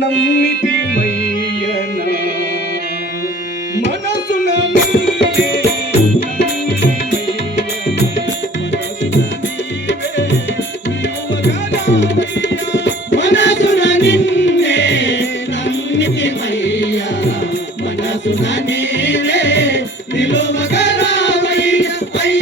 నమ్మితి మయ్యనా మనసు నమ్మితే మనసున నీవే నిలువగరావయ్య అయ్య.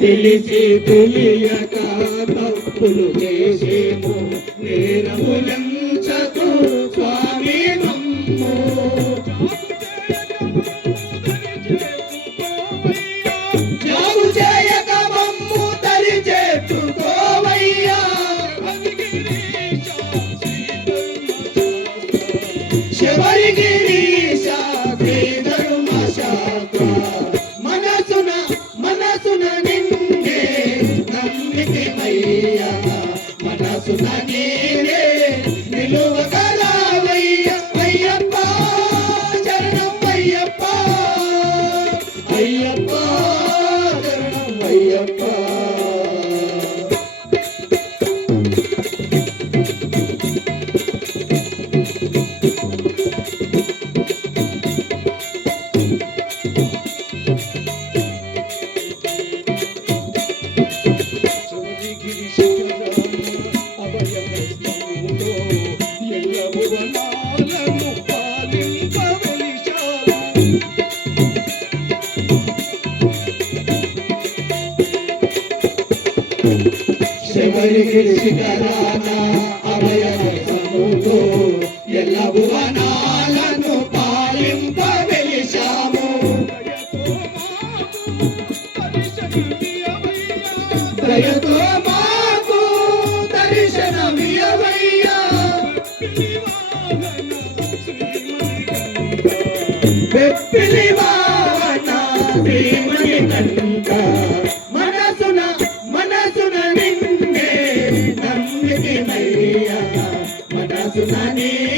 తెలిసి తెలియక తప్పులు చేసేము నేరములంచకు to forgive. శబరిగిరి శిఖరాన అభయ ఎల్ల భువనాలను పాలింప వెలిశాము దయతో మాకు దర్శనమియవయ్యా వెప్పిలి శ్రీమణి కంట